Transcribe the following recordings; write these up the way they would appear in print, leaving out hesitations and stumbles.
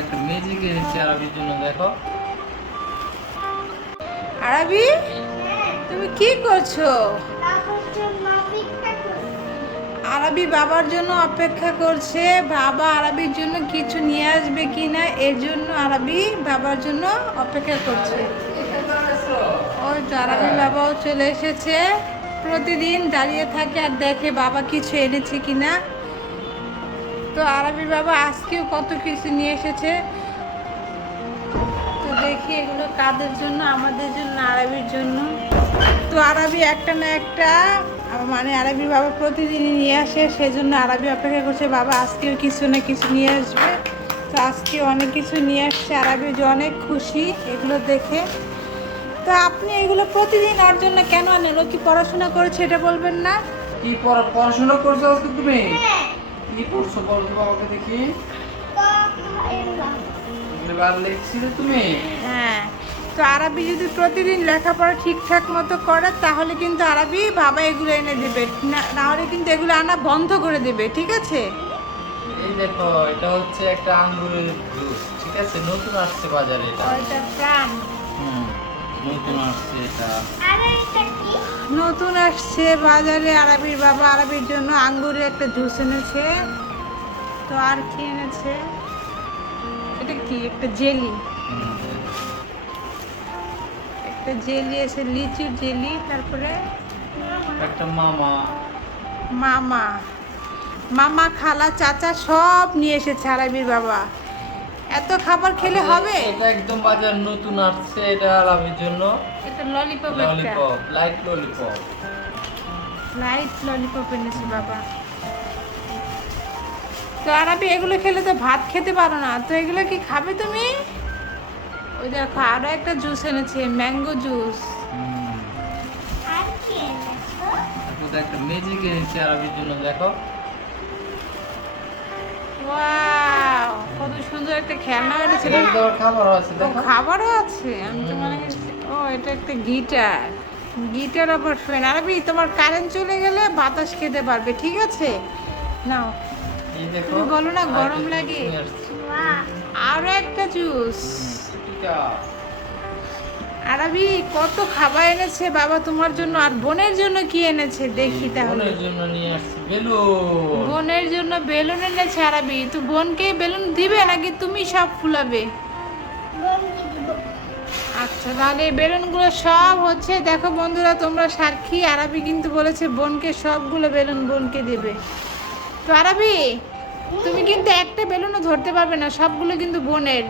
একটা ম্যাজিক এনেছি আরবির জন্য, দেখো। আরবি, তুমি কি করছো? আরবি বাবার জন্য অপেক্ষা করছে। বাবা আরবির জন্য কিছু নিয়ে আসবে কিনা এর জন্য আরবি বাবার জন্য অপেক্ষা করছে। ওই তো আরবি বাবাও চলে এসেছে। প্রতিদিন দাঁড়িয়ে থাকে আর দেখে বাবা কিছু এনেছে কিনা। তো আরবি বাবা আজকেও কত কিছু নিয়ে এসেছে। তো দেখি এগুলো কাদের জন্য, আমাদের জন্য, আরবির জন্য। তো আরবি একটা না একটা মানে আরবি বাবা প্রতিদিনই নিয়ে আসে, সেজন্য আরবি অপেক্ষা করছে বাবা আজকেও কিছু না কিছু নিয়ে আসবে। তো আজকে অনেক কিছু নিয়ে আসছে, আরবি যে অনেক খুশি এগুলো দেখে। তো আপনি এগুলো প্রতিদিন ওর জন্য কেন আনেন? ও কি পড়াশোনা করেছে এটা বলবেন না? কি পড়াশোনা করছো আজকে তুমি? কি পড়ছো বলো তো বাবাকে দেখি। এবার লিখছিলে তুমি? হ্যাঁ। তো আরবি যদি প্রতিদিন লেখাপড়া ঠিকঠাক মতো করে তাহলে কিন্তু আরবি বাবা এগুলো এনে দেবে, না হলে কিন্তু এগুলো আনা বন্ধ করে দেবে, ঠিক আছে? এই দেখো, এটা হচ্ছে একটা আঙ্গুরের জুস, ঠিক আছে? নতুন আসছে বাজারে এটা। ওইটা প্রাণ নতুন আসছে এটা। নতুন আসছে বাজারে। আরবির বাবা আরবির জন্য আঙ্গুরের একটা জুস এনেছে। তো আর কি এনেছে? এটা কি? একটা জেলি। একটা জেলি আছে, লিচুর জেলি। তারপরে একটা মামা। মামা মামা খালা চাচা সব নিয়ে এসেছে আরবির বাবা। এত খাবার খেলে হবে? এটা একদম বাজার নতুন আসছে, এটা আরবির জন্য। এটা ললিপপ, একটা lollipop, light lollipop. Light lollipop এনেছে বাবা। তো আরবি এগুলো খেলে তো ভাত খেতে পারো না, তো এগুলো কি খাবে তুমি? ওই দেখো আরো একটা জুস এনেছে, ম্যাঙ্গো জুস। একটা ম্যাজিক এনেছি আরবির জন্য, দেখো। ওয়াও, কত সুন্দর একটা খেলনা এনেছে। খাবারও আছে, ও দেখো। খাবারও আছে। আমি তো মনে করছি ও এটা একটা গিটার। গিটার আবার ফ্যান। আরবি তোমার কারেন্ট চলে গেলে বাতাস খেতে পারবে, ঠিক আছে? নাও, এই দেখো, তুমি বলো না গরম লাগে। আরো একটা জুস। এটা আরবি কত খাবার এনেছে বাবা তোমার জন্য। আর বোনের জন্য কি এনেছে দেখি তাহলে। বোনের জন্য নিয়ে আসছি বেলুন। বোনের জন্য বেলুন এনেছে আরবি। তো বোনকে বেলুন দিবে নাকি তুমি সব ফুলাবে? আচ্ছা, তাহলে এই বেলুনগুলো সব হচ্ছে, দেখো বন্ধুরা তোমরা সাক্ষী, আরবি কিন্তু বলেছে বোনকে সবগুলো বেলুন বোনকে দেবে। তো আরবি তুমি কিন্তু একটা বেলুনও ধরতে পারবে না, সবগুলো কিন্তু বোনের,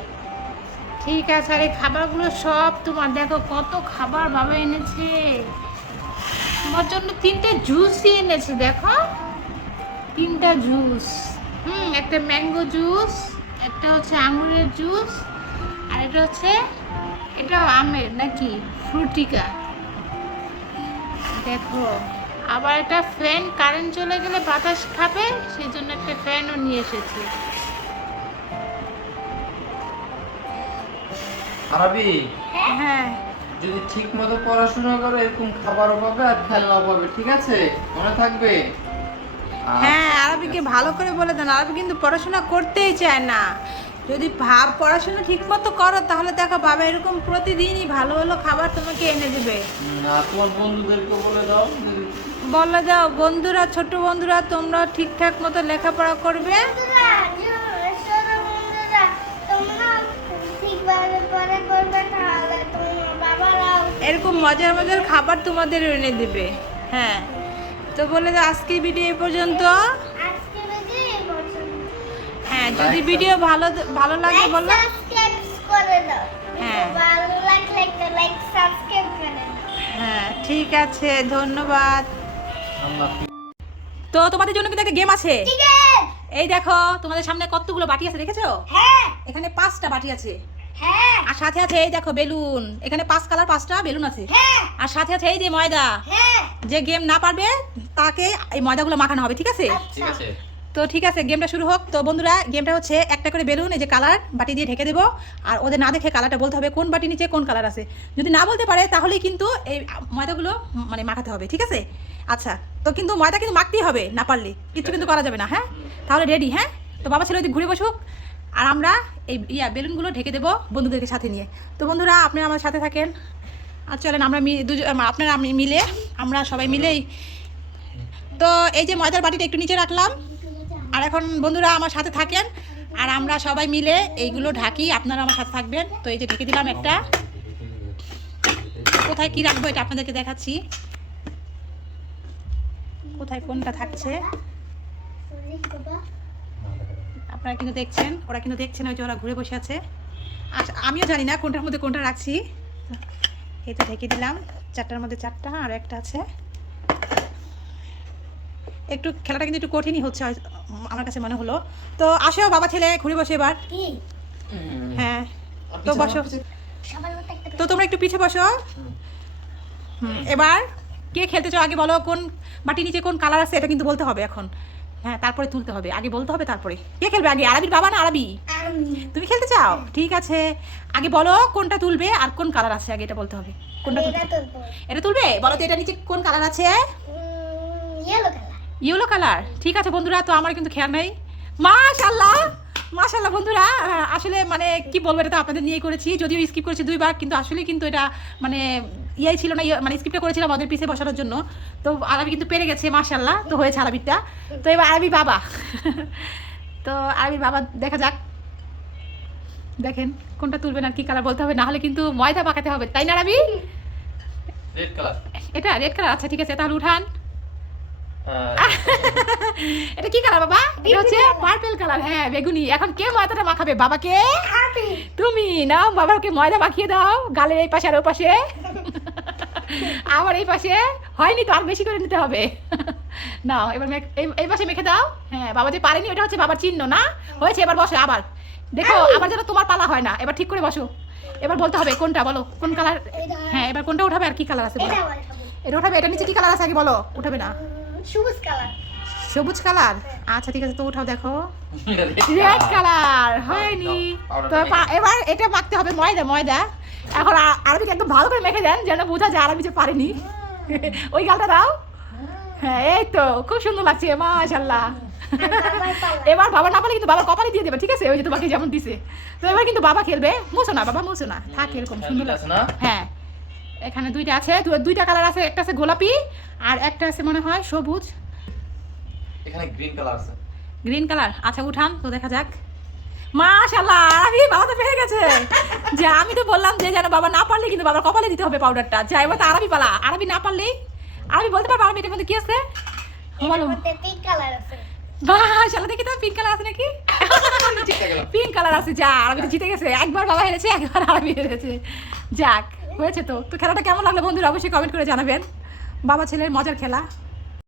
ঠিক আছে? আর এই খাবারগুলো সব তোমার। দেখো কত খাবার বাবা এনেছে তোমার জন্য। তিনটে জুসই এনেছে, দেখো তিনটা জুস। একটা ম্যাঙ্গো জুস, একটা হচ্ছে আঙুরের জুস, আর এটা হচ্ছে, এটা আমের নাকি ফ্রুটিকা। দেখো আবার একটা ফ্যান, কারেন্ট চলে গেলে বাতাস খাবে সেই জন্য একটা ফ্যানও নিয়ে এসেছে। আরবি হ্যাঁ যদি ঠিক মতো পড়াশোনা করো এরকম খাবারও পাবে আর খেলনাও পাবে, ঠিক আছে? মনে থাকবে। হ্যাঁ, আরবিকে ভালো করে বলে দেন, আরবি কিন্তু পড়াশোনা করতেই চায় না। যদি পড়াশোনা ঠিক মতো করো তাহলে দেখো বাবা এরকম প্রতিদিনই ভালো ভালো খাবার তোমাকে এনে দেবে। আর তোমার বন্ধুদেরকে বলে দাও বলে দাও বন্ধুরা, ছোট বন্ধুরা তোমরা ঠিকঠাক মতো লেখাপড়া করবে। এরকম মজার মজার খাবার তোমাদের এনে দেবে। হ্যাঁ, তো বলে দাও আজকের ভিডিও এই পর্যন্ত। হ্যাঁ, যদি ভিডিও ভালো ভালো লাগে বলো। হ্যাঁ হ্যাঁ, ঠিক আছে, ধন্যবাদ। তো তোমাদের জন্য কিন্তু একটা গেম আছে। এই দেখো তোমাদের সামনে কতগুলো বাটি আছে, দেখেছো? এখানে 5টা বাটি আছে। আর সাথে আছে এই দেখো বেলুন। এখানে 5 কালার 5টা বেলুন আছে। আর সাথে আছে এই যে ময়দা। যে গেম না পারবে তাকে এই ময়দাগুলো মাখানো হবে, ঠিক আছে? ঠিক আছে। তো ঠিক আছে, গেমটা শুরু হোক। তো বন্ধুরা গেমটা হচ্ছে একটা করে বেলুন এই যে কালার বাটি দিয়ে ঢেকে দেবো। আর ওদের না দেখে কালারটা বলতে হবে কোন বাটি নিচে কোন কালার আছে। যদি না বলতে পারে তাহলেই কিন্তু এই ময়দাগুলো মানে মাখাতে হবে, ঠিক আছে? আচ্ছা, তো কিন্তু ময়দা কিন্তু মাখতেই হবে, না পারলে কিছু কিন্তু করা যাবে না। হ্যাঁ, তাহলে রেডি? হ্যাঁ, তো বাবা ছেলে যদি ঘুরে বসুক, আর আমরা এই বেলুনগুলো ঢেকে দেবো বন্ধুদেরকে সাথে নিয়ে। তো বন্ধুরা আপনারা আমার সাথে থাকেন আর চলেন আমরা আপনারা আমি মিলে আমরা সবাই মিলেই। তো এই যে ময়দার বাটিটা একটু নিচে রাখলাম, আর এখন বন্ধুরা আমার সাথে থাকেন আর আমরা সবাই মিলে এইগুলো ঢাকি, আপনারা আমার সাথে থাকবেন। তো এই যে ঢেকে দিলাম একটা, কোথায় কি রাখবো এটা আপনাদেরকে দেখাচ্ছি, কোথায় কোনটা থাকছে আপনারা কিন্তু দেখছেন, ওরা কিন্তু দেখছেন, ওই যে ওরা ঘুরে বসে আছে। আর আমিও জানি না কোনটার মধ্যে কোনটা রাখছি। এই তো ঢেকে দিলাম, 4টার মধ্যে 4টা আর একটা আছে। একটু খেলাটা কিন্তু একটু কঠিনই হচ্ছে আমার কাছে মনে হলো। তো আসো বাবা ছেলে ঘুরে বসে এবার। হ্যাঁ তো বসো, তো তোমরা একটু পিছে বসো। এবার কে খেলতে চাও আগে বলো, কোন বাটির নিচে কোন কালার আছে এটা কিন্তু বলতে হবে এখন। হ্যাঁ তারপরে তুলতে হবে, আগে বলতে হবে তারপরে। কে খেলবে আগে, আরবির বাবা না আরবি? তুমি খেলতে চাও, ঠিক আছে আগে বলো কোনটা তুলবে আর কোন কালার আছে আগে এটা বলতে হবে। কোনটা এটা তুলবে, বলো তো এটা নিচে কোন কালার আছে? ইয়েলো কালার, ঠিক আছে বন্ধুরা। তো আমার কিন্তু খেয়াল নেই। মাশাআল্লাহ মাশাআল্লাহ বন্ধুরা, আসলে মানে কি বলবো, এটা তো আপনাদের নিয়ে করেছি, যদিও স্কিপ করেছি 2বার, কিন্তু আসলে কিন্তু এটা মানে ইয়ে ছিল না, মানে স্কিপটা করেছিলাম ওদের পিছে বসানোর জন্য। তো আরবি কিন্তু পেরে গেছে মাশাআল্লাহ, তো হয়েছে আরবিটা। তো এবার আরবি বাবা তো আরবি বাবা দেখা যাক, দেখেন কোনটা তুলবেন আর কি কালার বলতে হবে, না হলে কিন্তু ময়দা পাকাতে হবে, তাই না আরবি? রেড কালার, এটা রেড কালার, আচ্ছা ঠিক আছে তাহলে উঠান। এটা কি কালার বাবা? এটা হচ্ছে পার্পল কালার, হ্যাঁ বেগুনি। এখন কে ময়দাটা মাখাবে? বাবাকে? তুমি নাও, বাবাকে ময়দা মাখিয়ে দাও গালের এই পাশে আর ওই পাশে আবার এই পাশে, হয়নি তো আর বেশি করে নিতে হবে নাও এবার এই পাশে মেখে দাও। হ্যাঁ বাবা যে পারেনি ওটা হচ্ছে বাবার চিহ্ন না, হয়েছে। এবার বসো আবার, দেখো আবার যেন তোমার পালা হয় না, এবার ঠিক করে বসো। এবার বলতে হবে কোনটা, বলো কোন কালার। হ্যাঁ এবার কোনটা উঠাবে আর কি কালার আছে বলো। এটা উঠাবে, এটা নিচে কি কালার আছে আগে বলো। উঠাবে না? সবুজ কালার। সবুজ কালার, আচ্ছা ঠিক আছে তো উঠাও, দেখো রেড কালার হয়নি। তো এবার এটা মাখতে হবে ময়দা, ময়দা। এখন আরবিকে একদম ভালো করে মেখে দেন যেন বোঝা যায় আরবি যে পারেনি ওই গালটা দাও। হ্যাঁ এই তো খুব সুন্দর লাগছে মাশাআল্লাহ। এবার বাবা না পারলে কিন্তু বাবার কপালে দিয়ে দেবে, ঠিক আছে, ওই যে তোমাকে যেমন দিছে। তো এবার কিন্তু বাবা খেলবে। মুছো না বাবা, মুছো না, থাক এরকম সুন্দর লাগছে না। হ্যাঁ এখানে 2টা আছে, 2টা কালার আছে, একটা আছে গোলাপি আর একটা আছে মনে হয় সবুজ। এখানে গ্রিন কালার আছে। গ্রিন কালার, আচ্ছা উঠান তো দেখা যাক। মাশাআল্লাহ আরবি বাবা তো পেরে গেছে। যে আমি তো বললাম যে যেন বাবা না পারলে কিন্তু বাবার কপালে দিতে হবে পাউডারটা। যাই এবার তো আরবি পালা, আরবি না পারলেই আরবি বলতে পারবে আরবি এটার মধ্যে কি আছে বলো। পিঙ্ক কালার আছে। মাশাআল্লাহ দেখি তো পিঙ্ক কালার আছে নাকি? পিঙ্ক কালার আছে, যা আরবি তো জিতে গেছে। একবার বাবা হেরেছে, একবার আরবি হেরেছে। যাক হয়েছে তো। তো খেলাটা কেমন লাগলো বন্ধুরা অবশ্যই কমেন্ট করে জানাবেন। বাবা ছেলের মজার খেলা।